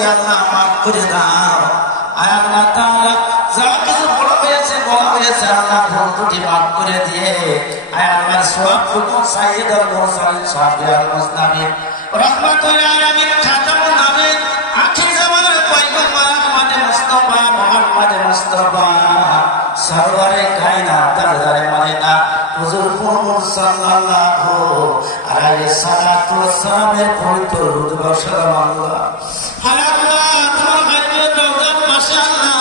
গুনাহকে আল্লাহ মাফ করে দাও। আয় আল্লাহ তাআলা যা কিছু বলা হয়েছে আল্লাহ ভুল ত্রুটি মাফ করে দিয়ে আয় আল্লাহ সওয়াবটুকু সাইয়্যিদুল মুরসালিন শাফিউল মুজনাবিন রাহমাতুল আলামিন খাতামুন নবীন আখির জামানের পয়গম্বর আহমদ মুস্তাফা মুহাম্মদ মুস্তাফা সরওয়ারে কায়নাত তাজদারে মদিনা হুজুর মুহাম্মদ সাল্লাল্লাহু আলাইহি সাল্লাতু ওয়াসসালামের পবিত্র রূহ বর্ষণ আল্লাহ। হায় আল্লাহ তোমার গায়ের রওজার পাশে আল্লাহ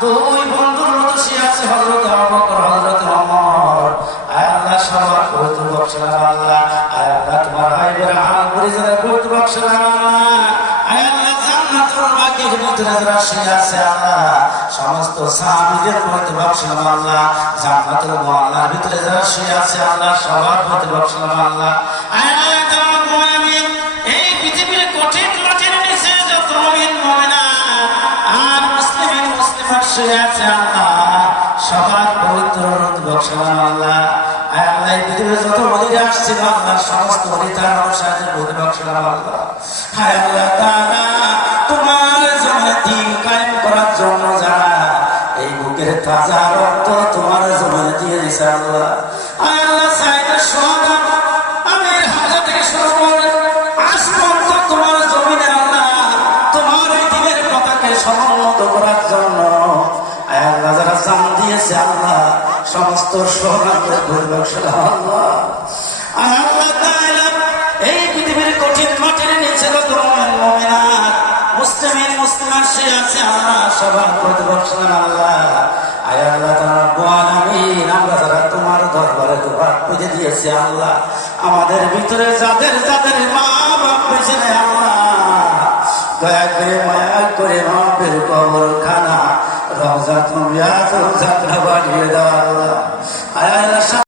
দুই বন্ধুর মতো শুয়ে আছে হযরত আবু বকর হযরত ওমর। আয় আল্লাহ সবার পবিত্র বর্ষণ আল্লাহ। আয় আল্লাহ তোমার গায়ের হাল পরিজনের পবিত্র বর্ষণ আল্লাহ। আয় আল্লাহ জান্নাতুল বাকির ভিতরে যারা শুয়ে আছে আল্লাহ সমস্ত সাহাবীদের পবিত্র বর্ষণ আল্লাহ। জান্নাতুল মুআল্লার ভিতরে যারা শুয়ে আছে আল্লাহ সবার পবিত্র বর্ষণ আল্লাহ। আয় আল্লাহ তোমার মুমিন এই পৃথিবীর কঠিন মাটির নিচে যত মুমিন মুমিনা আর মুসলিম মুসলিমাত শুয়ে আছে আল্লাহ সবার পবিত্র রূহ বর্ষণ আল্লাহ। আয় আল্লাহ এই পৃথিবীর যত ওলি আসছে আল্লাহ সমস্ত ওলি তার অনুসারে রূহ বর্ষণ আল্লাহ। হায় আল্লাহ তাআলা তোমার জমিনে দ্বীন কায়েম করার জন্য যারা এই বুকের তাজা রক্ত তোমার জমিনে দিয়ে দিয়েছে আল্লাহ। আয় আল্লাহ সাইয়েদের সোহাদা আমির হামজা থেকে শুরু করে আজ পর্যন্ত তোমার জমিনে আল্লাহ তোমার এই দ্বীনের পতাকাকে সমুন্নত করার জন্য আয় আল্লাহ যারা জান দিয়েছে আল্লাহ সমস্ত সোহাদাদের পরিবর্তন আল্লাহ। আয় আল্লাহ তাআলা এই পৃথিবীর কঠিন মাটির নিচে যত মুমিন মুমিনাত মুসলিম মুসলিমাত শুয়ে আছে আল্লাহ সবার পরিবর্তন আল্লাহ। আয় আল্লাহ রাব্বুল আলামিন আমরা যারা তোমার দরবারে দুহাত পেতে দিয়েছি আল্লাহ আমাদের ভিতরে যাদের যাদের মা বাপ বেঁচে নেই আল্লাহ দয়া করে মায়া করে মাপের কবরখানা রওজাতুল রিয়াজুল জান্নাহ বানিয়ে দাও আল্লাহ। আয় আল্লাহ